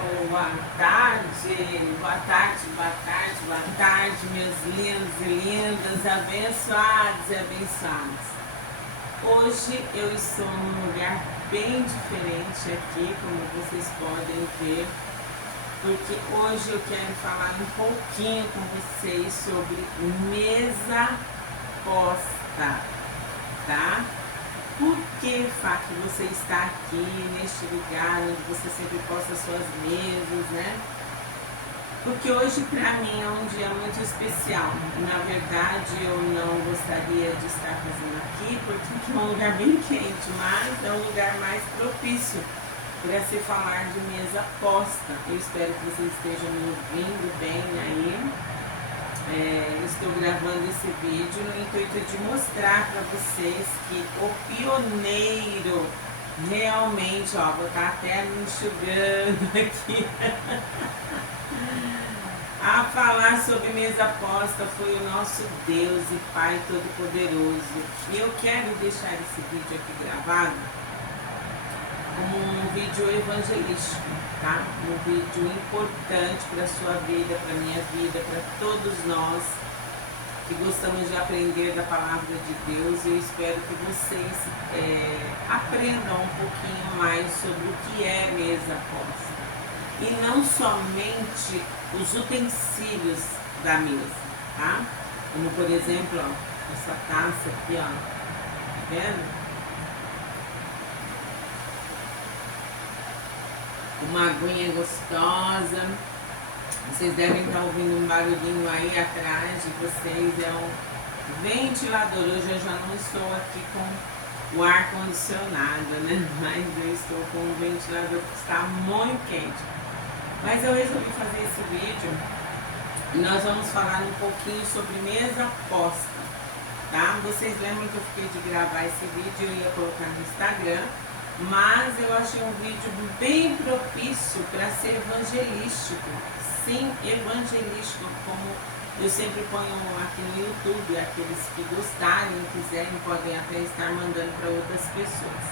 boa tarde, boa tarde, boa tarde, meus lindos e lindas, abençoados e abençoados. Hoje eu estou num lugar bem diferente aqui, como vocês podem ver, porque hoje eu quero falar um pouquinho com vocês sobre mesa posta, tá? Por que, Fá, que você está aqui neste lugar onde você sempre posta suas mesas, né? Porque hoje para mim é um dia muito especial. Na verdade eu não gostaria de estar fazendo aqui porque é um lugar bem quente, mas é um lugar mais propício para se falar de mesa posta. Eu espero que vocês estejam me ouvindo bem aí. Estou gravando esse vídeo no intuito de mostrar para vocês que o pioneiro realmente, ó, vou estar até me enxugando aqui, a falar sobre mesa posta foi o nosso Deus e Pai Todo-Poderoso. E eu quero deixar esse vídeo aqui gravado como um vídeo evangelístico, tá? Um vídeo importante para a sua vida, para a minha vida, para todos nós que gostamos de aprender da palavra de Deus. Eu espero que vocês aprendam um pouquinho mais sobre o que é mesa posta. E não somente os utensílios da mesa, tá? Como por exemplo, ó, essa taça aqui, ó, tá vendo? Uma aguinha gostosa. Vocês devem estar ouvindo um barulhinho aí atrás de vocês. É um ventilador. Hoje eu já não estou aqui com o ar condicionado, né? Mas eu estou com um ventilador que está muito quente. Mas eu resolvi fazer esse vídeo e nós vamos falar um pouquinho sobre mesa posta, tá? Vocês lembram que eu fiquei de gravar esse vídeo e ia colocar no Instagram, mas eu achei um vídeo bem propício para ser evangelístico. Sim, evangelístico, como eu sempre ponho aqui no YouTube. Aqueles que gostarem, quiserem, podem até estar mandando para outras pessoas.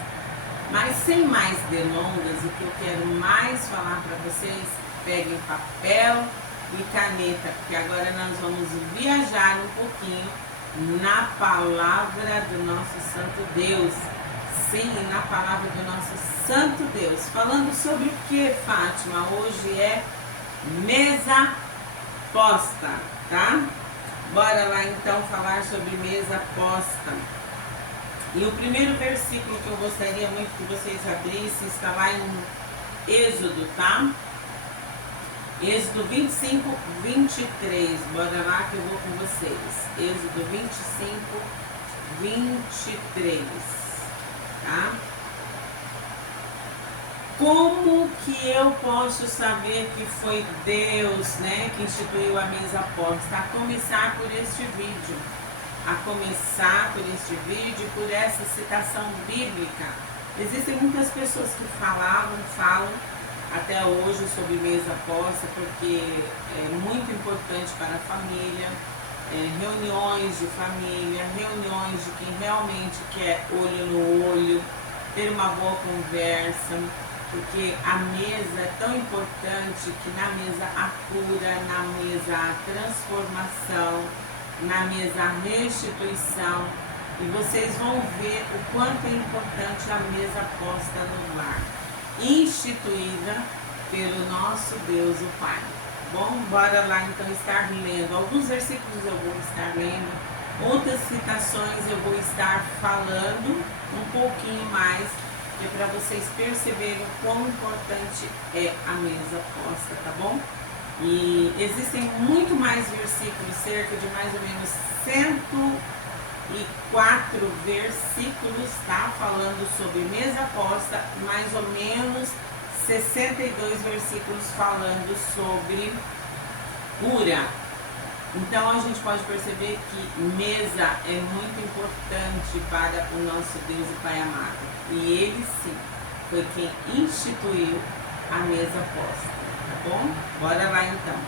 Mas sem mais delongas, o que eu quero mais falar para vocês, peguem papel e caneta, porque agora nós vamos viajar um pouquinho na palavra do nosso Santo Deus. Sim, na palavra do nosso Santo Deus. Falando sobre o que, Fátima? Hoje é mesa posta, tá? Bora lá então falar sobre mesa posta. E o primeiro versículo que eu gostaria muito que vocês abrissem está lá em Êxodo, tá? Êxodo 25, 23. Bora lá que eu vou com vocês. Êxodo 25, 23. Tá? Como que eu posso saber que foi Deus, né, que instituiu a mesa posta? A começar por este vídeo. A começar por este vídeo, por essa citação bíblica. Existem muitas pessoas que falam até hoje sobre mesa posta, porque é muito importante para a família, reuniões de família, reuniões de quem realmente quer olho no olho, ter uma boa conversa, porque a mesa é tão importante que na mesa há cura, na mesa há transformação, na mesa a restituição, e vocês vão ver o quanto é importante a mesa posta no lar, instituída pelo nosso Deus o Pai. Bom, bora lá então estar lendo. Alguns versículos eu vou estar lendo, outras citações eu vou estar falando um pouquinho mais, que é para vocês perceberem o quão importante é a mesa posta, tá bom? E existem muito mais versículos, cerca de mais ou menos 104 versículos, tá? Falando sobre mesa posta, mais ou menos 62 versículos falando sobre cura. Então a gente pode perceber que mesa é muito importante para o nosso Deus e Pai amado. E Ele sim foi quem instituiu a mesa posta. Tá bom? Bora lá então.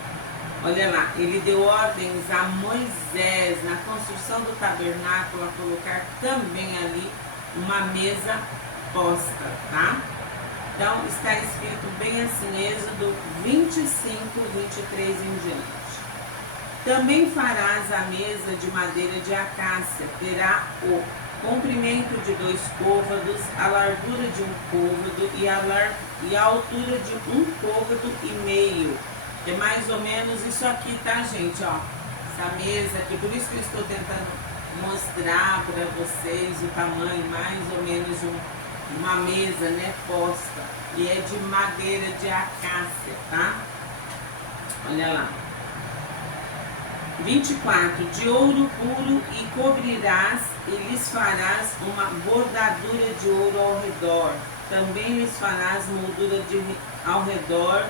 Olha lá, ele deu ordens a Moisés na construção do tabernáculo a colocar também ali uma mesa posta, tá? Então, está escrito bem assim, Êxodo 25, 23 em diante. Também farás a mesa de madeira de acácia, terá o comprimento de 2 côvados, a largura de 1 côvado e a altura de 1 côvado e meio. É mais ou menos isso aqui, tá, gente? Ó, essa mesa aqui, por isso que eu estou tentando mostrar para vocês o tamanho, mais ou menos uma mesa, né, posta. E é de madeira de acácia, tá? Olha lá. 24. De ouro puro e cobrirás e lhes farás uma bordadura de ouro ao redor. Também lhes farás moldura ao redor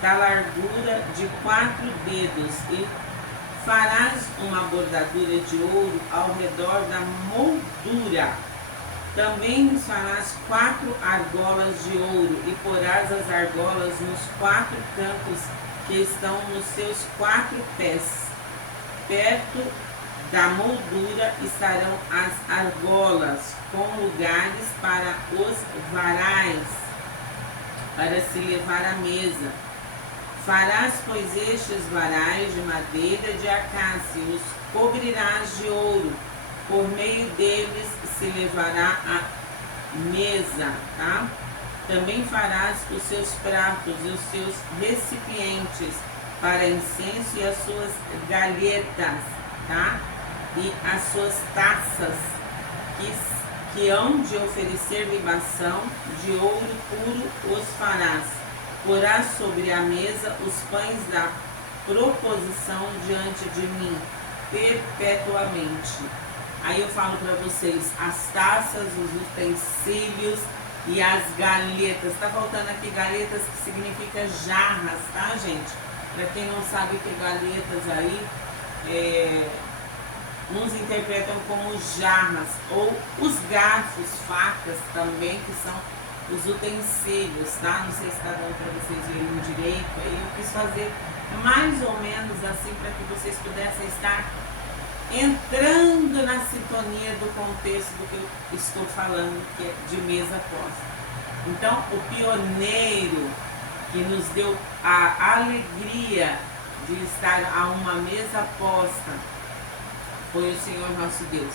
da largura de 4 dedos e farás uma bordadura de ouro ao redor da moldura. Também lhes farás 4 argolas de ouro e porás as argolas nos 4 cantos que estão nos seus 4 pés. Perto da moldura estarão as argolas, com lugares para os varais, para se levar à mesa. Farás, pois, estes varais de madeira de acácia, os cobrirás de ouro, por meio deles se levará a mesa, tá? Também farás os seus pratos e os seus recipientes para incenso e as suas galhetas, tá? E as suas taças que hão de oferecer libação, de ouro puro os farás. Porás sobre a mesa os pães da proposição diante de mim, perpetuamente. Aí eu falo para vocês, as taças, os utensílios e as galhetas. Tá faltando aqui galhetas, que significa jarras, tá, gente? Para quem não sabe o que é galhetas aí, uns interpretam como jarras, ou os garfos, facas também, que são os utensílios, tá? Não sei se está dando para vocês verem direito, aí eu quis fazer mais ou menos assim, para que vocês pudessem estar entrando na sintonia do contexto do que eu estou falando, que é de mesa posta. Então, o pioneiro que nos deu a alegria de estar a uma mesa posta foi o Senhor nosso Deus,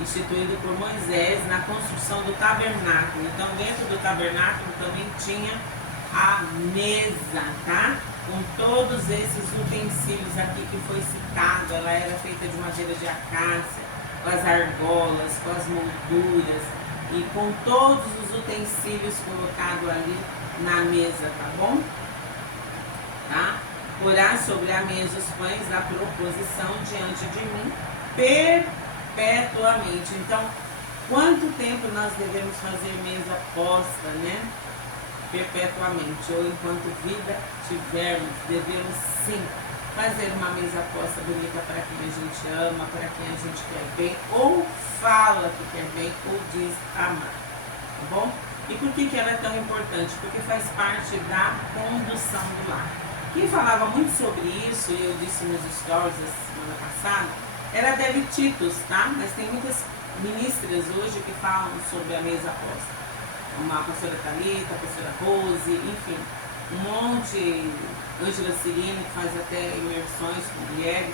instituído por Moisés na construção do tabernáculo. Então, dentro do tabernáculo também tinha a mesa, tá? Com todos esses utensílios aqui que foi citado. Ela era feita de madeira de acácia, com as argolas, com as molduras e com todos os utensílios colocados ali na mesa, tá bom? Tá? Porá sobre a mesa os pães da proposição diante de mim perpetuamente. Então, quanto tempo nós devemos fazer mesa posta, né? Perpetuamente, ou enquanto vida tivermos, devemos sim fazer uma mesa posta bonita para quem a gente ama, para quem a gente quer bem, ou fala que quer bem, ou diz amar, tá bom? E por que ela é tão importante? Porque faz parte da condução do lar. Quem falava muito sobre isso, e eu disse nos stories da semana passada, era a Debbie Titus, tá? Mas tem muitas ministras hoje que falam sobre a mesa posta. Uma pastora Thalita, a pastora Rose, enfim, um monte, Ângela Cirino, que faz até imersões com mulheres,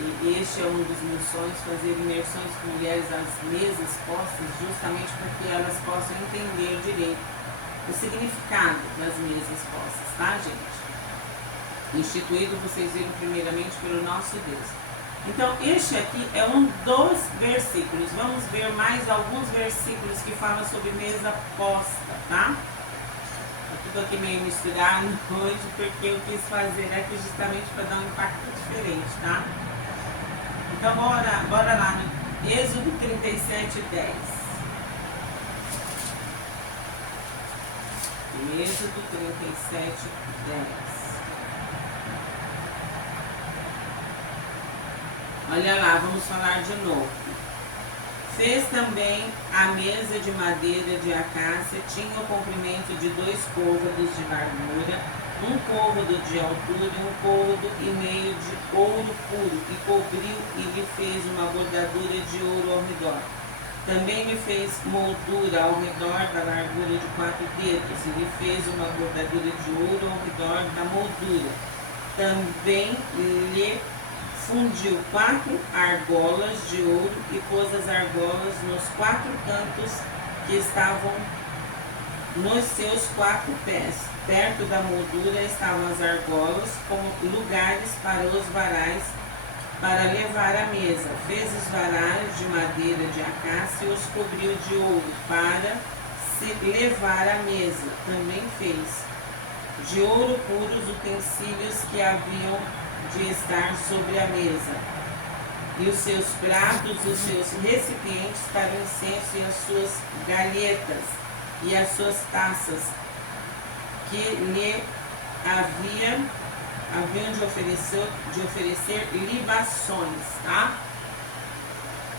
e este é um dos meus sonhos, fazer imersões com mulheres às mesas postas, justamente para que elas possam entender direito o significado das mesas postas, tá, gente? Instituído, vocês viram primeiramente pelo nosso Deus. Então, este aqui é um dos versículos. Vamos ver mais alguns versículos que falam sobre mesa posta, tá? Tá tudo aqui meio misturado hoje, porque eu quis fazer aqui justamente para dar um impacto diferente, tá? Então, bora lá no Êxodo 37, 10. Êxodo 37, 10. Olha lá, vamos falar de novo. Fez também a mesa de madeira de acácia, tinha o comprimento de 2 côvados de largura, 1 côvado de altura e 1 côvado e meio de ouro puro, e cobriu e lhe fez uma bordadura de ouro ao redor. Também lhe fez moldura ao redor da largura de 4 dedos, e lhe fez uma bordadura de ouro ao redor da moldura. Também lhe fundiu 4 argolas de ouro e pôs as argolas nos 4 cantos que estavam nos seus 4 pés. Perto da moldura estavam as argolas, com lugares para os varais para levar a mesa. Fez os varais de madeira de acácia e os cobriu de ouro para se levar a mesa. Também fez de ouro puro os utensílios que haviam de estar sobre a mesa, e os seus pratos, os seus recipientes para o incenso, e as suas galhetas, e as suas taças, que lhe haviam de oferecer libações, tá?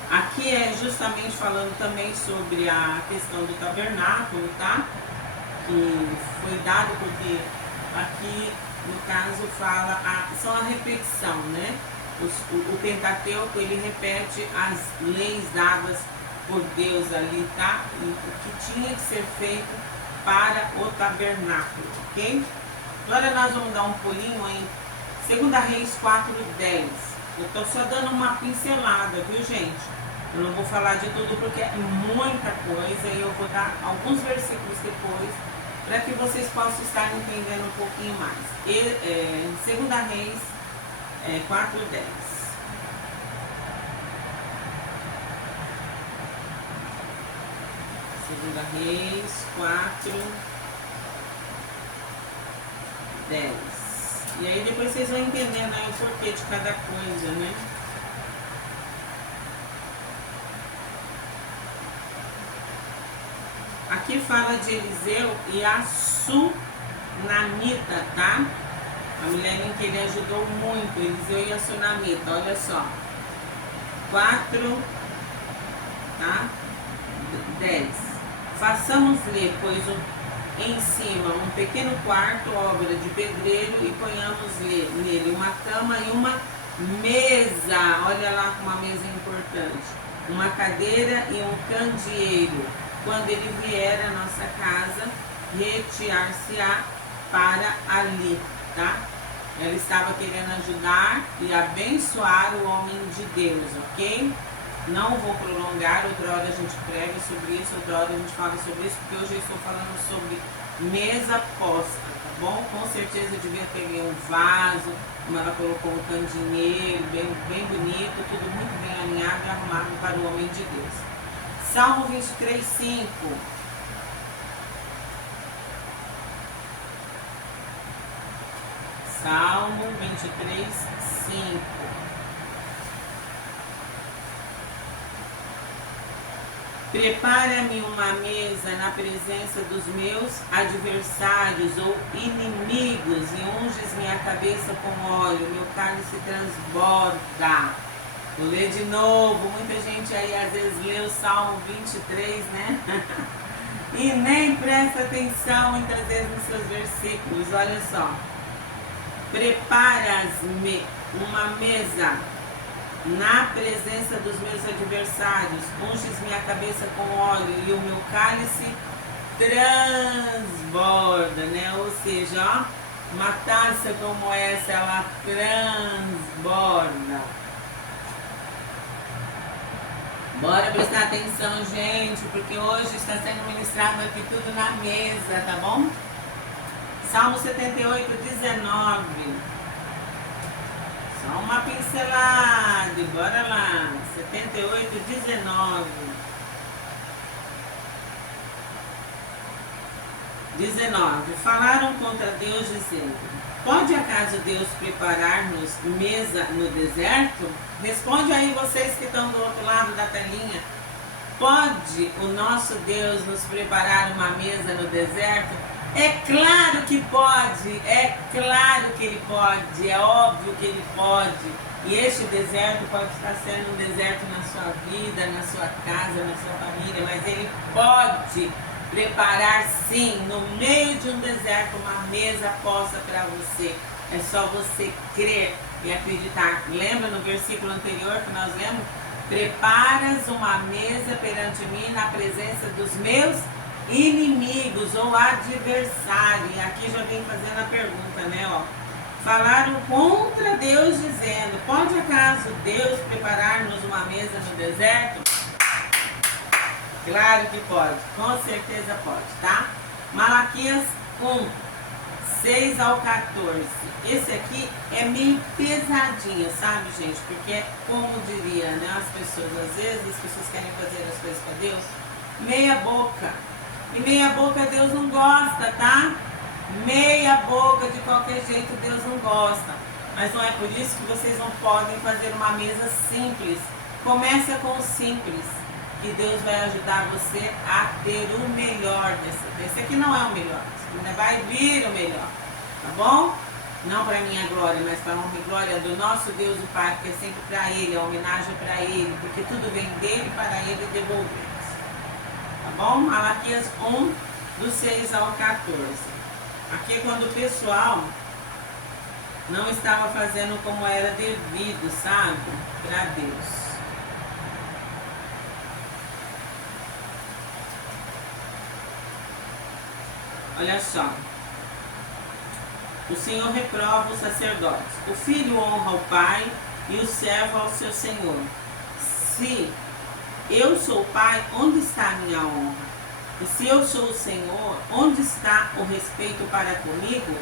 Aqui é justamente falando também sobre a questão do tabernáculo, tá? Que foi dado porque aqui, no caso, fala, são a repetição, né? O Pentateuco, ele repete as leis dadas por Deus ali, tá? E o que tinha que ser feito para o tabernáculo, ok? Agora nós vamos dar um pulinho em 2 Reis 4:10. Eu tô só dando uma pincelada, viu, gente? Eu não vou falar de tudo porque é muita coisa, e eu vou dar alguns versículos depois para que vocês possam estar entendendo um pouquinho mais. 2 Reis 4:10. Segunda Reis 4:10. E aí depois vocês vão entendendo aí o porquê de cada coisa, né? Aqui fala de Eliseu e a Sunamita, tá? A mulher em que ele ajudou muito, Eliseu e a Sunamita, olha só. 4, tá? 10. Façamos-lhe, pois, em cima um pequeno quarto, obra de pedreiro, e ponhamos-lhe nele uma cama e uma mesa. Olha lá, uma mesa importante. Uma cadeira e um candeeiro. Quando ele vier à nossa casa, retirar-se-á para ali, tá? Ela estava querendo ajudar e abençoar o homem de Deus, ok? Não vou prolongar, outra hora a gente prega sobre isso, outra hora a gente fala sobre isso, porque hoje eu estou falando sobre mesa posta, tá bom? Com certeza eu devia ter um vaso, como ela colocou um candeeiro, bem bonito, tudo muito bem alinhado e arrumado para o homem de Deus. Salmo 23:5. Salmo 23:5. Prepara-me uma mesa na presença dos meus adversários ou inimigos, e unges minha cabeça com óleo, meu cálice transborda. Vou ler de novo, muita gente aí às vezes lê o Salmo 23, né? E nem presta atenção muitas vezes nos seus versículos, olha só. Preparas-me uma mesa na presença dos meus adversários, unges minha cabeça com óleo e o meu cálice transborda, né? Ou seja, ó, uma taça como essa, ela transborda. Bora prestar atenção, gente, porque hoje está sendo ministrado aqui tudo na mesa, tá bom? Salmo 78:19. Só uma pincelada, bora lá. 78:19. 19. Falaram contra Deus dizendo: pode acaso Deus preparar-nos mesa no deserto? Responde aí vocês que estão do outro lado da telinha. Pode o nosso Deus nos preparar uma mesa no deserto? É claro que pode, é claro que Ele pode, é óbvio que Ele pode. E este deserto pode estar sendo um deserto na sua vida, na sua casa, na sua família, mas Ele pode preparar sim, no meio de um deserto, uma mesa posta para você. É só você crer e acreditar. Lembra no versículo anterior que nós lemos? Preparas uma mesa perante mim na presença dos meus inimigos ou adversários. E aqui já vem fazendo a pergunta, né? Ó. Falaram contra Deus, dizendo: pode acaso Deus preparar-nos uma mesa no deserto? Claro que pode, com certeza pode, tá? Malaquias 1, 6 ao 14. Esse aqui é meio pesadinho, sabe, gente? Porque, como diria, né, as pessoas, às vezes as pessoas querem fazer as coisas para Deus meia boca. E meia boca Deus não gosta, tá? Meia boca de qualquer jeito Deus não gosta. Mas não é por isso que vocês não podem fazer uma mesa simples. Começa com o simples, que Deus vai ajudar você a ter o melhor desse aqui não é o melhor, ainda vai vir o melhor, tá bom? Não para minha glória, mas para a honra e glória do nosso Deus o Pai, que é sempre para Ele, a homenagem para Ele, porque tudo vem dele para Ele devolver. Tá bom? Malaquias 1, do 6 ao 14. Aqui é quando o pessoal não estava fazendo como era devido, sabe? Para Deus. Olha só. O Senhor reprova os sacerdotes. O filho honra o pai e o servo ao seu senhor. Se eu sou o pai, onde está a minha honra? E se eu sou o Senhor, onde está o respeito para comigo?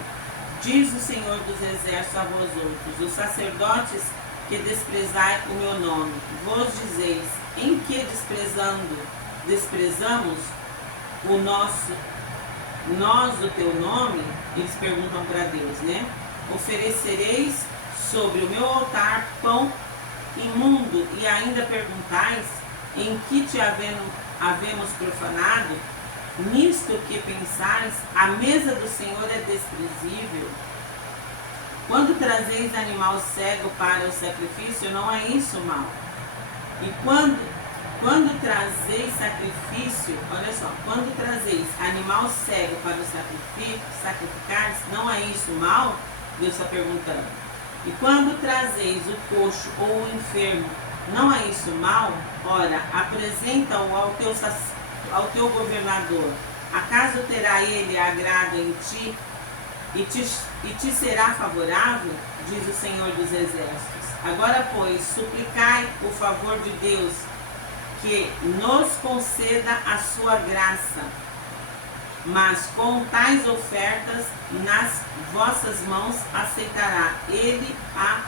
Diz o Senhor dos Exércitos a vós outros, os sacerdotes que desprezai o meu nome. Vos dizeis, em que desprezamos nós o teu nome? Eles perguntam para Deus, né? Oferecereis sobre o meu altar pão imundo e ainda perguntais, em que te havemos profanado? Nisto que pensais, a mesa do Senhor é desprezível. Quando trazeis animal cego para o sacrifício, não é isso mal. E quando trazeis sacrifício, olha só, quando trazeis animal cego para o sacrificar, não é isso mal? Deus está perguntando. E quando trazeis o coxo ou o enfermo, não é isso mal? Ora, apresenta-o ao teu governador. Acaso terá ele agrado em ti e te será favorável? Diz o Senhor dos Exércitos. Agora, pois, suplicai o favor de Deus, que nos conceda a sua graça. Mas com tais ofertas nas vossas mãos aceitará ele a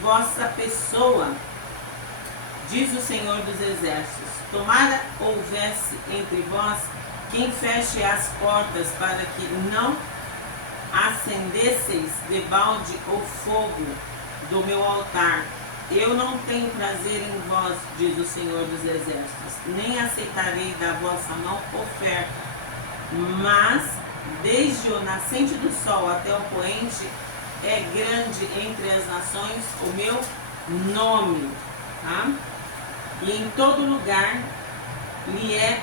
vossa pessoa. Diz o Senhor dos Exércitos: tomara houvesse entre vós quem feche as portas para que não acendesseis debalde o fogo do meu altar. Eu não tenho prazer em vós, diz o Senhor dos Exércitos, nem aceitarei da vossa mão oferta. Mas, desde o nascente do sol até o poente, é grande entre as nações o meu nome. Tá? E em todo lugar lhe é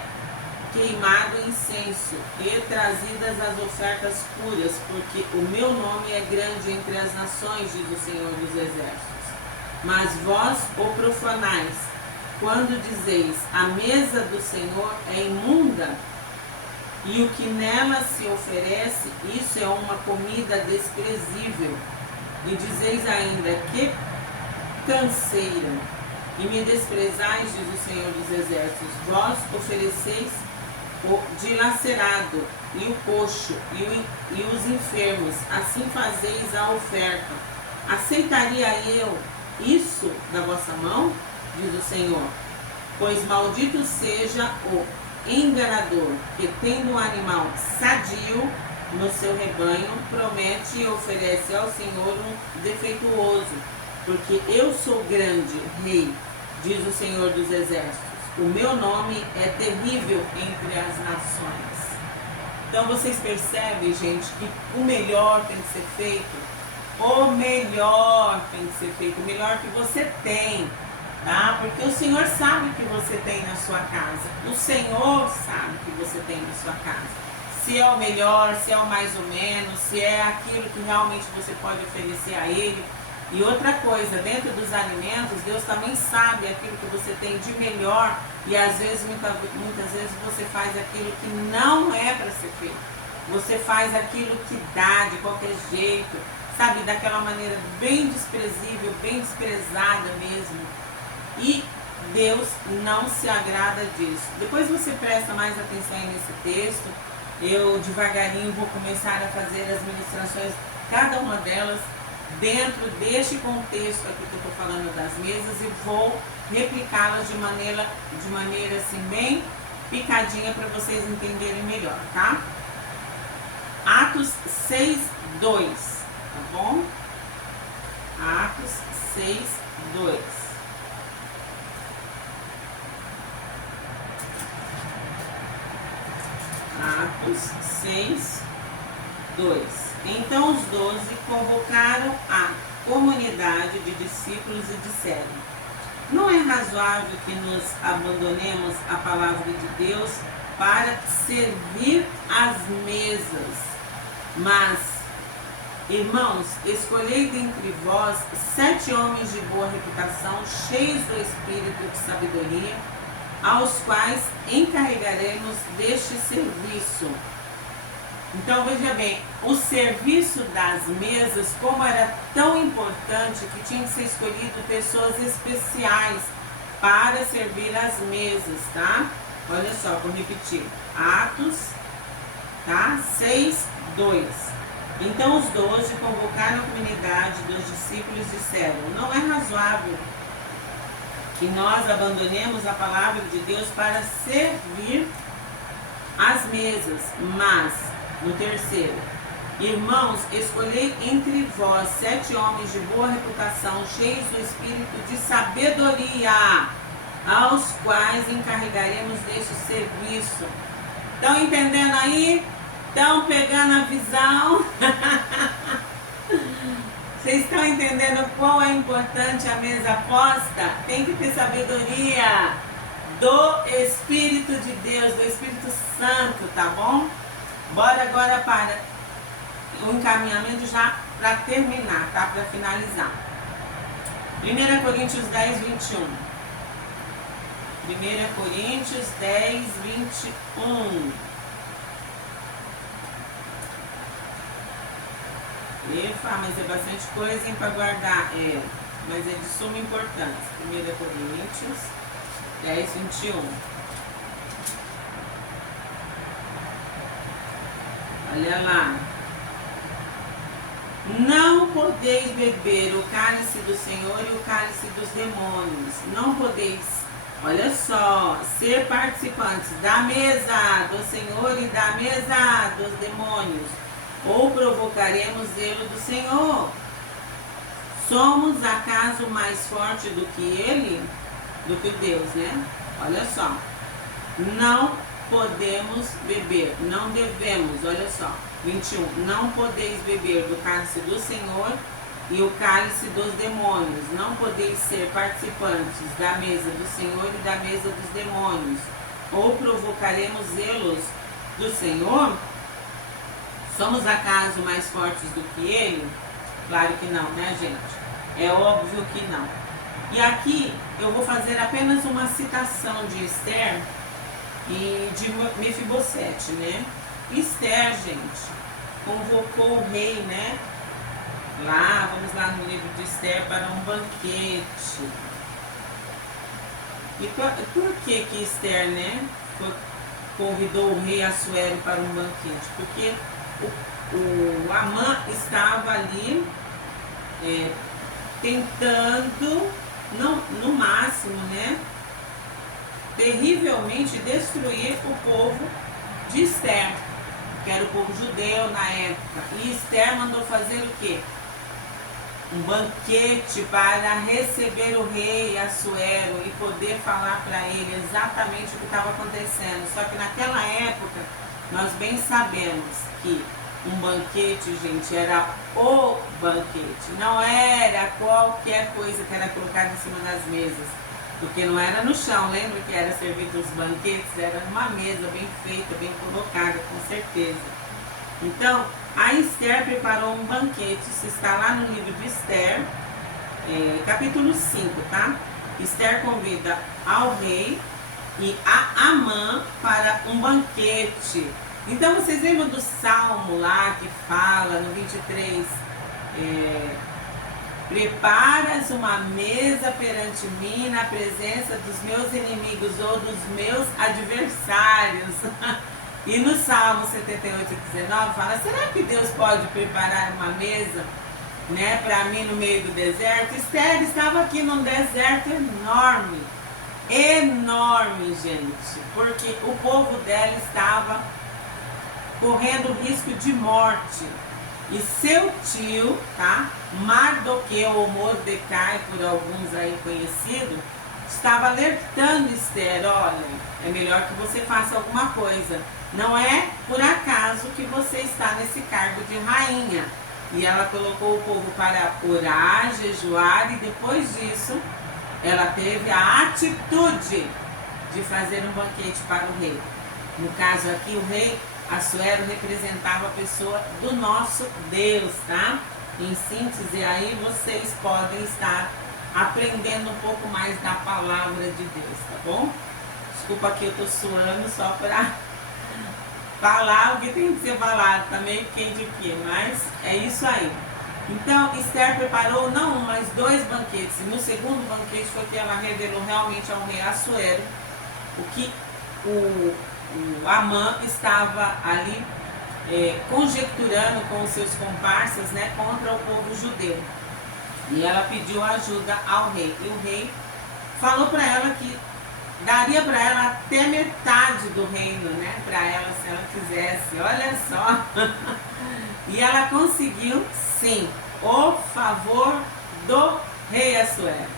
queimado incenso e trazidas as ofertas puras, porque o meu nome é grande entre as nações, diz o Senhor dos Exércitos. Mas vós o profanais, quando dizeis, a mesa do Senhor é imunda, e o que nela se oferece, isso é uma comida desprezível. E dizeis ainda, que canseira, e me desprezais, diz o Senhor dos Exércitos. Vós ofereceis o dilacerado, e o coxo, e os enfermos, assim fazeis a oferta. Aceitaria eu isso da vossa mão? Diz o Senhor. Pois maldito seja o enganador, que tendo um animal sadio no seu rebanho, promete e oferece ao Senhor um defeituoso, porque eu sou grande, rei, diz o Senhor dos Exércitos. O meu nome é terrível entre as nações. Então vocês percebem, gente, que o melhor tem que ser feito. O melhor tem que ser feito, o melhor que você tem. Tá? Porque o Senhor sabe o que você tem na sua casa. O Senhor sabe o que você tem na sua casa. Se é o melhor, se é o mais ou menos, se é aquilo que realmente você pode oferecer a Ele. E outra coisa, dentro dos alimentos, Deus também sabe aquilo que você tem de melhor e às vezes, muitas vezes você faz aquilo que não é para ser feito. Você faz aquilo que dá de qualquer jeito, sabe, daquela maneira bem desprezível, bem desprezada mesmo. E Deus não se agrada disso. Depois você presta mais atenção nesse texto. Eu devagarinho vou começar a fazer as ministrações, cada uma delas, dentro deste contexto aqui que eu estou falando das mesas, e vou replicá-las de maneira assim, bem picadinha para vocês entenderem melhor, tá? Atos 6:2, tá bom? Atos 6:2. Atos 6:2. Então os 12 convocaram a comunidade de discípulos e disseram: não é razoável que nos abandonemos a palavra de Deus para servir às mesas, mas, irmãos, escolhei dentre vós 7 homens de boa reputação, cheios do espírito de sabedoria, aos quais encarregaremos deste serviço. Então veja bem, o serviço das mesas, como era tão importante que tinha que ser escolhido pessoas especiais para servir as mesas, tá? Olha só, vou repetir. Atos, tá? 6:2. Então os 12 convocaram a comunidade dos discípulos e disseram: não é razoável que nós abandonemos a palavra de Deus para servir as mesas, mas, no terceiro, irmãos, escolhei entre vós 7 homens de boa reputação, cheios do espírito de sabedoria, aos quais encarregaremos deste serviço. Estão entendendo aí? Estão pegando a visão? Vocês estão entendendo qual é importante a mesa posta? Tem que ter sabedoria do Espírito de Deus, do Espírito Santo, tá bom? Bora agora para o encaminhamento já para terminar, tá? Para finalizar. 1 Coríntios 10:21. 1 Coríntios 10:21. Efa, mas é bastante coisa para guardar. É, mas é de suma importância. 1 Coríntios 10:21. Olha lá. Não podeis beber o cálice do Senhor e o cálice dos demônios. Não podeis, olha só, ser participantes da mesa do Senhor e da mesa dos demônios. Ou provocaremos zelo do Senhor? Somos acaso mais forte do que Ele? Do que Deus, né? Olha só. Não podemos beber, não devemos, olha só. 21. Não podeis beber do cálice do Senhor e o cálice dos demônios. Não podeis ser participantes da mesa do Senhor e da mesa dos demônios. Ou provocaremos zelos do Senhor? Somos acaso mais fortes do que Ele? Claro que não, né, gente? É óbvio que não. E aqui eu vou fazer apenas uma citação de Esther e de Mefibosete, né? Esther, gente, convocou o rei, né? Lá, vamos lá no livro de Esther, para um banquete. E por que Esther, né, convidou o rei Assuero para um banquete? Porque o Amã estava ali tentando, no máximo, né, terrivelmente destruir o povo de Esther, que era o povo judeu na época. E Esther mandou fazer o quê? Um banquete para receber o rei Assuero e poder falar para ele exatamente o que estava acontecendo. Só que naquela época, nós bem sabemos que um banquete, gente, era o banquete. Não era qualquer coisa que era colocada em cima das mesas. Porque não era no chão, lembra que era servido os banquetes? Era numa mesa bem feita, bem colocada, com certeza. Então, a Esther preparou um banquete, isso está lá no livro de Esther, capítulo 5, tá? Esther convida ao rei e a Amã para um banquete. Então vocês lembram do salmo lá que fala no 23, preparas uma mesa perante mim na presença dos meus inimigos ou dos meus adversários. E no Salmo 78:19 fala, será que Deus pode preparar uma mesa, né, para mim no meio do deserto? Esther estava aqui num deserto enorme, enorme, gente, porque o povo dela estava correndo risco de morte. E seu tio, tá, Mardoqueu ou Mordecai, por alguns aí conhecido, estava alertando Esther, olha, é melhor que você faça alguma coisa. Não é por acaso que você está nesse cargo de rainha. E ela colocou o povo para orar, jejuar, e depois disso, ela teve a atitude de fazer um banquete para o rei. No caso aqui, o rei Assuero representava a pessoa do nosso Deus, tá? Em síntese, aí vocês podem estar aprendendo um pouco mais da palavra de Deus, tá bom? Desculpa que eu tô suando só para falar o que tem que ser falado, tá meio quente aqui, mas é isso aí. Então, Esther preparou não um, mas 2 banquetes. E no segundo banquete foi que ela revelou realmente ao rei Assuero o que o Amã estava ali conjecturando com os seus comparsas, né, contra o povo judeu. E ela pediu ajuda ao rei. E o rei falou para ela que daria para ela até metade do reino, né, para ela, se ela quisesse. Olha só. E ela conseguiu, sim, o favor do rei Assuero.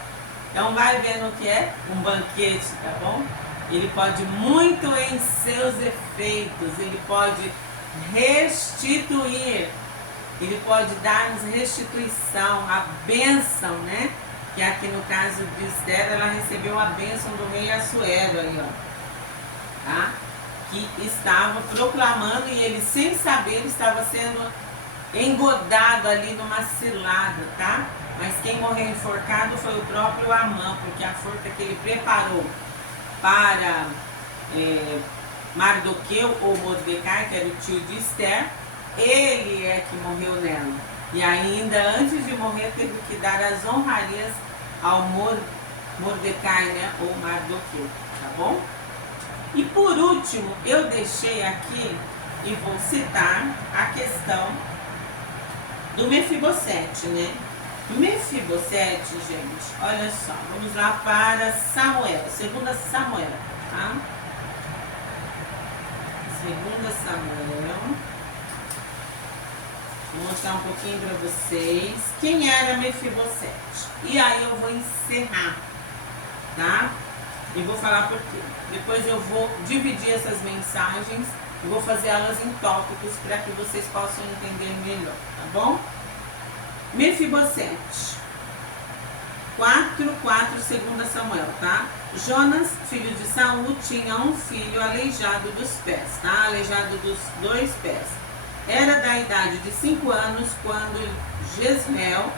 Então vai vendo o que é um banquete, tá bom? Ele pode muito em seus efeitos, ele pode restituir, ele pode dar-nos restituição, a bênção, né? Que aqui no caso de Esther, ela recebeu a bênção do rei Assuero aí, ó, tá? Que estava proclamando e ele, sem saber, estava sendo engodado ali numa cilada, tá? Mas quem morreu enforcado foi o próprio Amã, porque a forca que ele preparou para Mardoqueu ou Mordecai, que era o tio de Esther, ele é que morreu nela. E ainda antes de morrer teve que dar as honrarias ao Mordecai, né, ou Mardoqueu, tá bom? E por último, eu deixei aqui e vou citar a questão do Mefibosete, né? Mefibosete, gente, olha só, vamos lá para Samuel, 2 Samuel, tá? 2 Samuel, vou mostrar um pouquinho para vocês quem era Mefibosete. E aí eu vou encerrar, tá? E vou falar por quê. Depois eu vou dividir essas mensagens e vou fazer elas em tópicos para que vocês possam entender melhor, tá bom? Mefibosete 4:2 Samuel, tá? Jonas, filho de Saul, tinha um filho aleijado dos pés, tá? Aleijado dos 2 pés. Era da idade de 5 anos quando Jezreel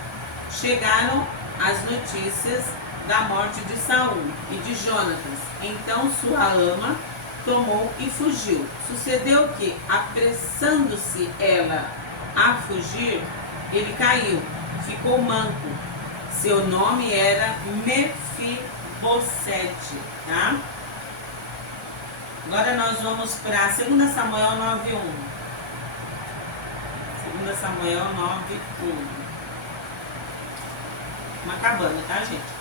chegaram as notícias da morte de Saul e de Jonatas. Então sua ama tomou e fugiu. Sucedeu que, apressando-se ela a fugir, ele caiu, ficou manco. Seu nome era Mefibosete, tá? Agora nós vamos para 2 Samuel 9:1. 2 Samuel 9:1. Uma cabana, tá, gente?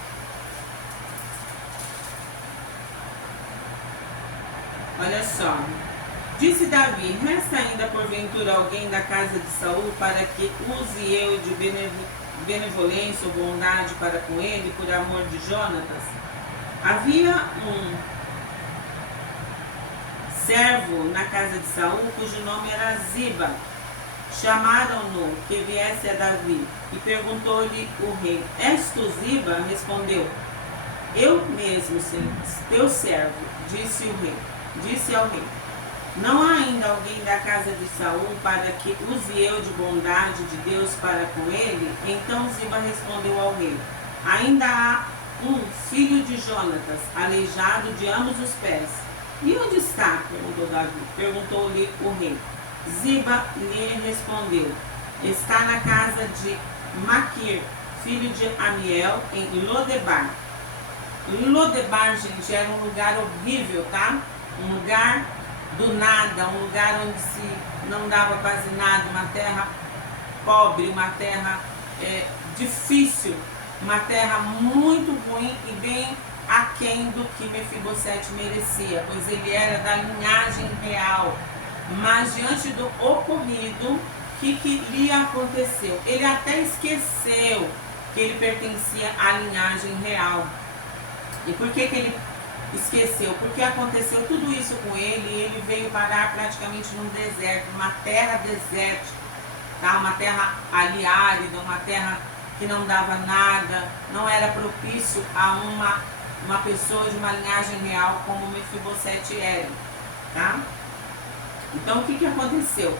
Olha só. Disse Davi, resta ainda porventura alguém da casa de Saul para que use eu de benevolência ou bondade para com ele, por amor de Jonatas? Havia um servo na casa de Saul, cujo nome era Ziba. Chamaram-no que viesse a Davi, e perguntou-lhe o rei, és tu Ziba? Respondeu, eu mesmo, teu servo, disse ao rei. Não há ainda alguém da casa de Saul para que use eu de bondade de Deus para com ele? Então Ziba respondeu ao rei, ainda há um filho de Jonatas, aleijado de ambos os pés. E onde está? Perguntou Davi. Perguntou-lhe o rei. Ziba lhe respondeu: está na casa de Maquir, filho de Amiel, em Lodebar. Lodebar, gente, era um lugar horrível, tá? Um lugar do nada, um lugar onde se não dava quase nada, uma terra pobre, uma terra difícil, uma terra muito ruim e bem aquém do que Mefibosete merecia, pois ele era da linhagem real. Mas diante do ocorrido, o que lhe aconteceu? Ele até esqueceu que ele pertencia à linhagem real. E por que ele esqueceu? Porque aconteceu tudo isso com ele e ele veio parar praticamente num deserto, numa terra desértica, tá? Uma terra ali árida, uma terra que não dava nada, não era propício a uma pessoa de uma linhagem real como Mefibosete era, tá? Então o que aconteceu?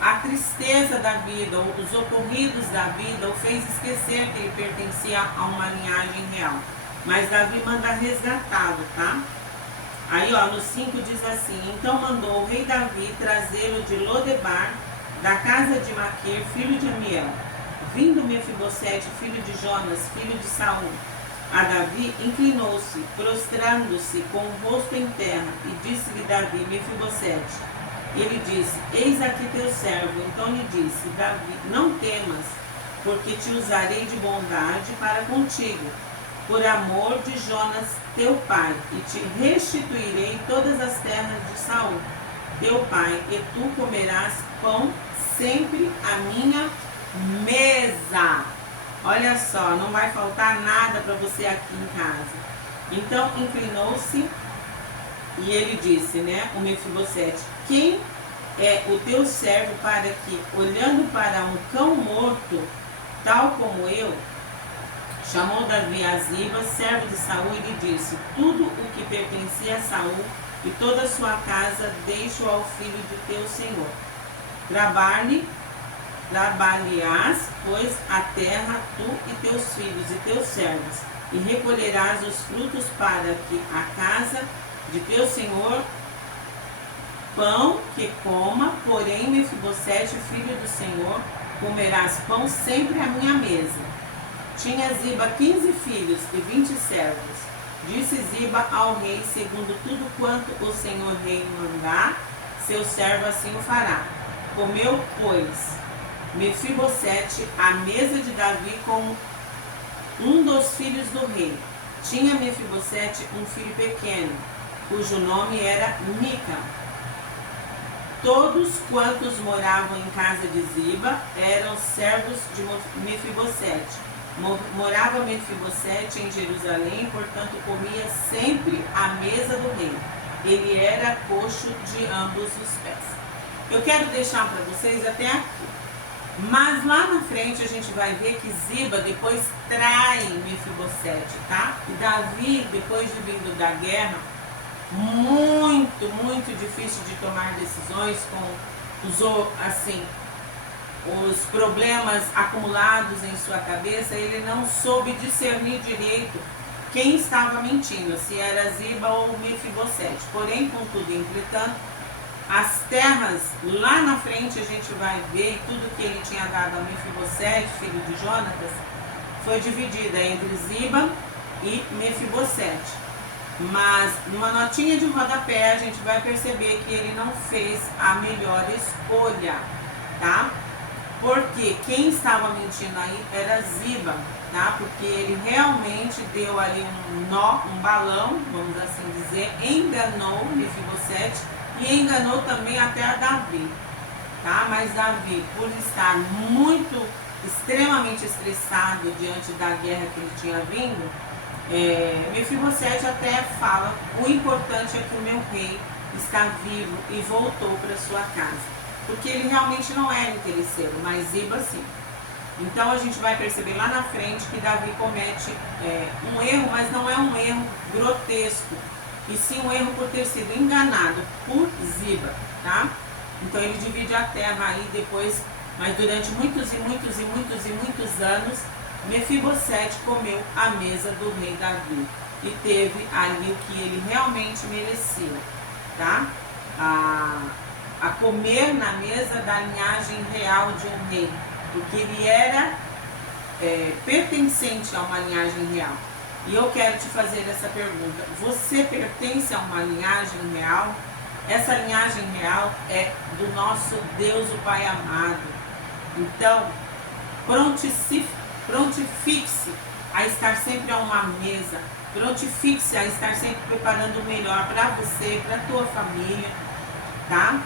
A tristeza da vida, os ocorridos da vida o fez esquecer que ele pertencia a uma linhagem real. Mas Davi manda resgatá-lo, tá? Aí, ó, no 5 diz assim: então mandou o rei Davi trazê-lo de Lodebar, da casa de Maquir, filho de Amiel. Vindo Mefibosete, filho de Jonas, filho de Saul, a Davi, inclinou-se, prostrando-se com o rosto em terra, e disse-lhe Davi: Mefibosete. Ele disse: eis aqui teu servo. Então lhe disse Davi: não temas, porque te usarei de bondade para contigo, por amor de Jonas teu pai, e te restituirei todas as terras de Saul teu pai, e tu comerás pão sempre à minha mesa. Olha só, não vai faltar nada para você aqui em casa. Então inclinou-se e ele disse, né, o Mefibosete: quem é o teu servo para que, olhando para um cão morto, tal como eu? Chamou Davi a Ziba, servo de Saul, e lhe disse: tudo o que pertencia a Saul e toda a sua casa deixo ao filho de teu senhor. Trabalharás, pois, a terra, tu e teus filhos e teus servos, e recolherás os frutos para que a casa de teu senhor pão que coma, porém Mefibosete, filho do senhor, comerás pão sempre à minha mesa. Tinha Ziba 15 filhos e 20 servos. Disse Ziba ao rei: segundo tudo quanto o senhor rei mandar, seu servo assim o fará. Comeu, pois, Mefibosete à mesa de Davi com um dos filhos do rei. Tinha Mefibosete um filho pequeno, cujo nome era Mica. Todos quantos moravam em casa de Ziba eram servos de Mefibosete. Morava Mefibosete em Jerusalém, portanto comia sempre à mesa do rei. Ele era coxo de ambos os pés. Eu quero deixar para vocês até aqui. Mas lá na frente a gente vai ver que Ziba depois trai Mefibosete, tá? E Davi, depois de vindo da guerra, muito difícil de tomar decisões, os problemas acumulados em sua cabeça, ele não soube discernir direito quem estava mentindo, se era Ziba ou Mefibosete. Porém, contudo, entretanto, as terras, lá na frente a gente vai ver tudo que ele tinha dado a Mefibosete, filho de Jonatas, foi dividida entre Ziba e Mefibosete. Mas numa notinha de rodapé a gente vai perceber que ele não fez a melhor escolha, tá? Porque quem estava mentindo aí era Ziba, tá? Porque ele realmente deu ali um nó, um balão, vamos assim dizer, enganou Mefibosete e enganou também até a Davi, tá? Mas Davi, por estar extremamente estressado diante da guerra que ele tinha vindo, Mefibosete até fala: o importante é que o meu rei está vivo e voltou para sua casa. Porque ele realmente não era interesseiro, mas Ziba sim. Então a gente vai perceber lá na frente que Davi comete um erro, mas não é um erro grotesco, e sim um erro por ter sido enganado por Ziba, tá? Então ele divide a terra aí depois, mas durante muitos anos Mefibosete comeu à mesa do rei Davi e teve ali o que ele realmente merecia, tá? A comer na mesa da linhagem real de um rei, porque ele era pertencente a uma linhagem real. E eu quero te fazer essa pergunta: você pertence a uma linhagem real? Essa linhagem real é do nosso Deus, o Pai amado. Então, prontifique-se a estar sempre a uma mesa, prontifique-se a estar sempre preparando o melhor para você, para a tua família, tá?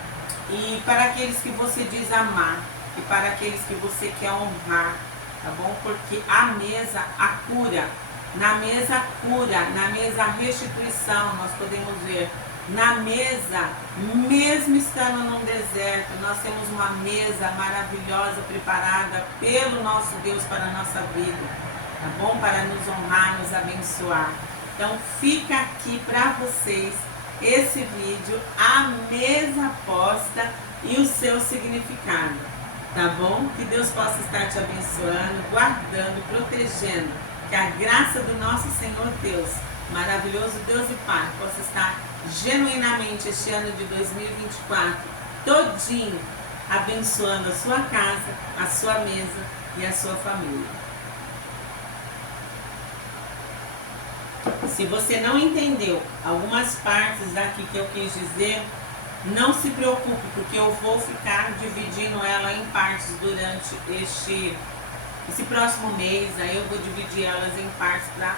E para aqueles que você diz amar, e para aqueles que você quer honrar, tá bom? Porque a mesa, a cura, na mesa a cura, na mesa a restituição, nós podemos ver. Na mesa, mesmo estando num deserto, nós temos uma mesa maravilhosa preparada pelo nosso Deus para a nossa vida, tá bom? Para nos honrar, nos abençoar. Então fica aqui para vocês esse vídeo, a mesa posta e o seu significado, tá bom? Que Deus possa estar te abençoando, guardando, protegendo, que a graça do nosso Senhor Deus, maravilhoso Deus e Pai, possa estar genuinamente este ano de 2024 todinho abençoando a sua casa, a sua mesa e a sua família. Se você não entendeu algumas partes daqui que eu quis dizer, não se preocupe, porque eu vou ficar dividindo ela em partes durante esse próximo mês. Aí eu vou dividir elas em partes para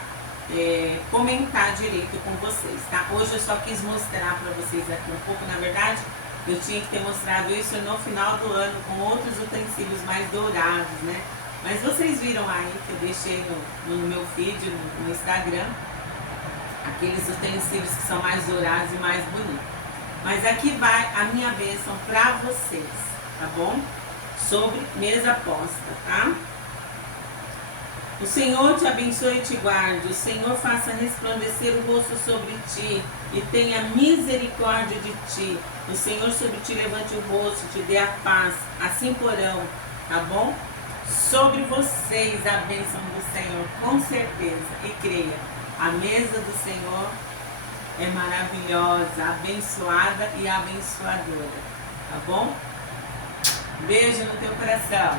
comentar direito com vocês, tá? Hoje eu só quis mostrar para vocês aqui um pouco. Na verdade, eu tinha que ter mostrado isso no final do ano com outros utensílios mais dourados, né? Mas vocês viram aí que eu deixei no meu feed, no Instagram, aqueles utensílios que são mais dourados e mais bonitos. Mas aqui vai a minha bênção para vocês, tá bom? Sobre mesa posta, tá? O Senhor te abençoe e te guarde, o Senhor faça resplandecer o rosto sobre ti e tenha misericórdia de ti. O Senhor sobre ti levante o rosto, te dê a paz, assim porão, tá bom? Sobre vocês a bênção do Senhor, com certeza, e creia, a mesa do Senhor é maravilhosa, abençoada e abençoadora, tá bom? Beijo no teu coração.